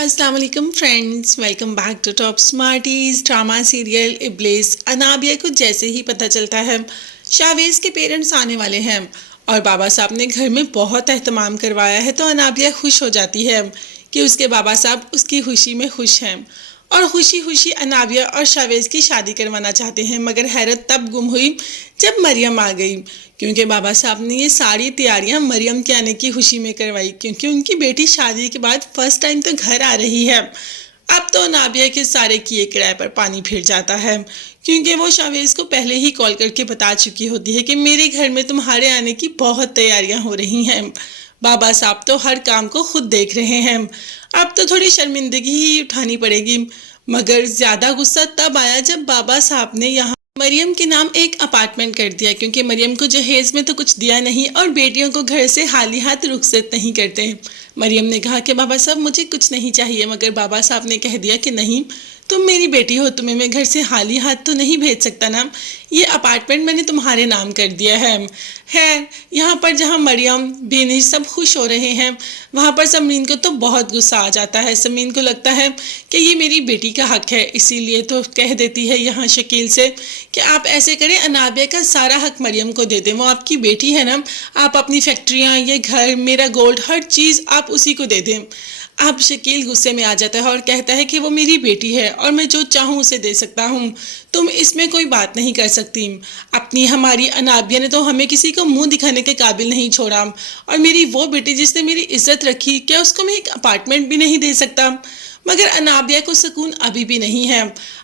अस्सलाम वालेकुम friends, welcome back to top smarties. Drama serial Iblees. Anabia को जैसे ही पता चलता है शावेज़ के पेरेंट्स आने वाले हैं और बाबा साहब ने घर में बहुत एहतमाम करवाया है, तो अनाबिया खुश हो जाती है कि उसके बाबा साहब उसकी खुशी में खुश हैं और खुशी खुशी अनाबिया और शावेज़ की शादी करवाना चाहते हैं। मगर हैरत तब गुम हुई जब मरियम आ गई, क्योंकि बाबा साहब ने ये सारी तैयारियां मरियम के आने की खुशी में करवाई, क्योंकि उनकी बेटी शादी के बाद फर्स्ट टाइम तो घर आ रही है। अब तो अनाबिया के सारे किए किराए पर पानी फिर जाता है, क्योंकि वो शावेज़ को पहले ही कॉल करके बता चुकी होती है कि मेरे घर में तुम्हारे आने की बहुत तैयारियां हो रही हैं। बाबा साहब तो हर काम को खुद देख रहे हैं। अब तो थोड़ी शर्मिंदगी ही उठानी पड़ेगी। मगर ज़्यादा गुस्सा तब आया जब बाबा साहब ने यहाँ मरियम के नाम एक अपार्टमेंट कर दिया, क्योंकि मरियम को जहेज में तो कुछ दिया नहीं और बेटियों को घर से खाली हाथ रुखसत नहीं करते। मरियम ने कहा कि बाबा साहब मुझे कुछ नहीं चाहिए, मगर बाबा साहब ने कह दिया कि नहीं, तुम मेरी बेटी हो, तुम्हें मैं घर से खाली हाथ तो नहीं भेज सकता ना। ये अपार्टमेंट मैंने तुम्हारे नाम कर दिया है। यहाँ पर जहाँ मरियम बेनिश सब खुश हो रहे हैं, वहाँ पर समरीन को तो बहुत गुस्सा आ जाता है। समरीन को लगता है कि ये मेरी बेटी का हक है, इसीलिए तो कह देती है यहाँ शकील से कि आप ऐसे करें, अनाबिया का सारा हक मरियम को दे दें, वो आपकी बेटी है ना। आप अपनी फैक्ट्रियाँ, ये घर, मेरा गोल्ड, हर चीज़ आप उसी को दे दें। अब शकील गुस्से में आ जाता है और कहता है कि वो मेरी बेटी है और मैं जो चाहूँ उसे दे सकता हूँ, तुम इसमें कोई बात नहीं कर सकती। अपनी हमारी अनाबिया ने तो हमें किसी को मुंह दिखाने के काबिल नहीं छोड़ा, और मेरी वो बेटी जिसने मेरी इज्जत रखी, क्या उसको मैं एक अपार्टमेंट भी नहीं दे सकता। मगर अनाबिया को सुकून अभी भी नहीं है।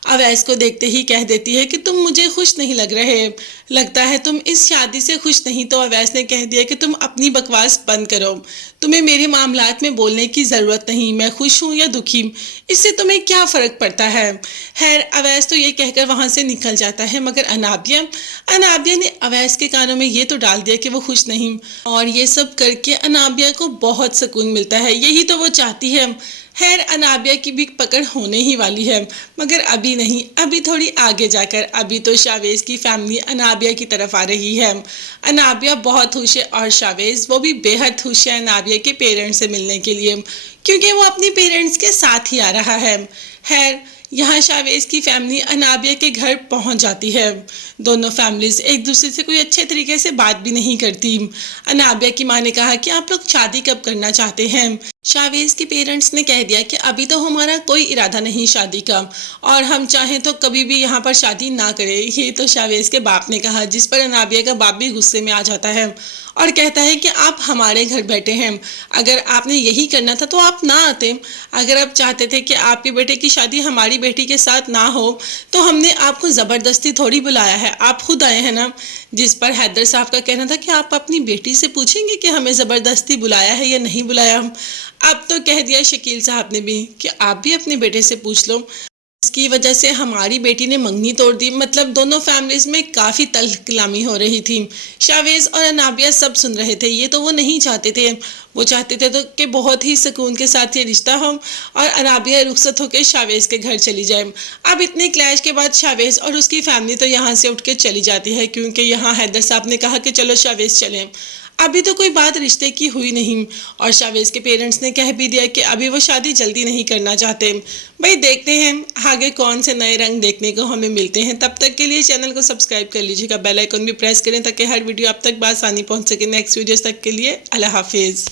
अवैस को देखते ही कह देती है कि तुम मुझे खुश नहीं लग रहे, लगता है तुम इस शादी से खुश नहीं। तो अवैस ने कह दिया कि तुम अपनी बकवास बंद करो, तुम्हें मेरे मामलात में बोलने की ज़रूरत नहीं, मैं खुश हूँ या दुखी, इससे तुम्हें क्या फ़र्क पड़ता है। खैर, अवैस तो ये कहकर वहाँ से निकल जाता है, मगर अनाबिया ने अवैस के कानों में ये तो डाल दिया कि वो खुश नहीं, और ये सब करके अनाबिया को बहुत सुकून मिलता है, यही तो वो चाहती है। खैर, अनाबिया की भी पकड़ होने ही वाली है, मगर अभी नहीं, अभी थोड़ी आगे जाकर। अभी तो शावेज़ की फैमिली अनाबिया की तरफ आ रही है। अनाबिया बहुत खुश है और शावेज़ वो भी बेहद खुश है अनाबिया के पेरेंट्स से मिलने के लिए, क्योंकि वो अपनी पेरेंट्स के साथ ही आ रहा है। खैर, यहाँ शावेज़ की फैमिली अनाबिया के घर पहुँच जाती है। दोनों फैमिलीज एक दूसरे से कोई अच्छे तरीके से बात भी नहीं करती। अनाबिया की माँ ने कहा कि आप लोग शादी कब करना चाहते हैं। शावेज़ के पेरेंट्स ने कह दिया कि अभी तो हमारा कोई इरादा नहीं शादी का, और हम चाहें तो कभी भी यहाँ पर शादी ना करें। ये तो शावेज़ के बाप ने कहा, जिस पर अनाबिया का बाप भी गुस्से में आ जाता है और कहता है कि आप हमारे घर बैठे हैं, अगर आपने यही करना था तो आप ना आते। अगर आप चाहते थे कि आपके बेटे की शादी हमारी बेटी के साथ ना हो, तो हमने आपको ज़बरदस्ती थोड़ी बुलाया है, आप खुद आए हैं ना। जिस पर हैदर साहब का कहना था कि आप अपनी बेटी से पूछेंगे कि हमें ज़बरदस्ती बुलाया है या नहीं बुलाया। अब तो कह दिया शकील साहब ने भी कि आप भी अपने बेटे से पूछ लो, इसकी वजह से हमारी बेटी ने मंगनी तोड़ दी। मतलब दोनों फैमिलीज में काफ़ी तलकलामी हो रही थी। शावेज़ और अनाबिया सब सुन रहे थे। ये तो वो नहीं चाहते थे, वो चाहते थे तो कि बहुत ही सुकून के साथ ये रिश्ता हो और अनाबिया रुखसत होकर शावेज़ के घर चली जाए। अब इतने क्लैश के बाद शावेज़ और उसकी फैमिली तो यहाँ से उठ के चली जाती है, क्योंकि यहाँ हैदर साहब ने कहा कि चलो शावेज़ चलें। अभी तो कोई बात रिश्ते की हुई नहीं, और शावेज़ के पेरेंट्स ने कह भी दिया कि अभी वो शादी जल्दी नहीं करना चाहते। भाई देखते हैं आगे कौन से नए रंग देखने को हमें मिलते हैं। तब तक के लिए चैनल को सब्सक्राइब कर लीजिएगा, बेल आइकन भी प्रेस करें ताकि हर वीडियो आप तक बआसानी पहुंच सके। नेक्स्ट वीडियोस तक के लिए अल्लाह हाफिज़।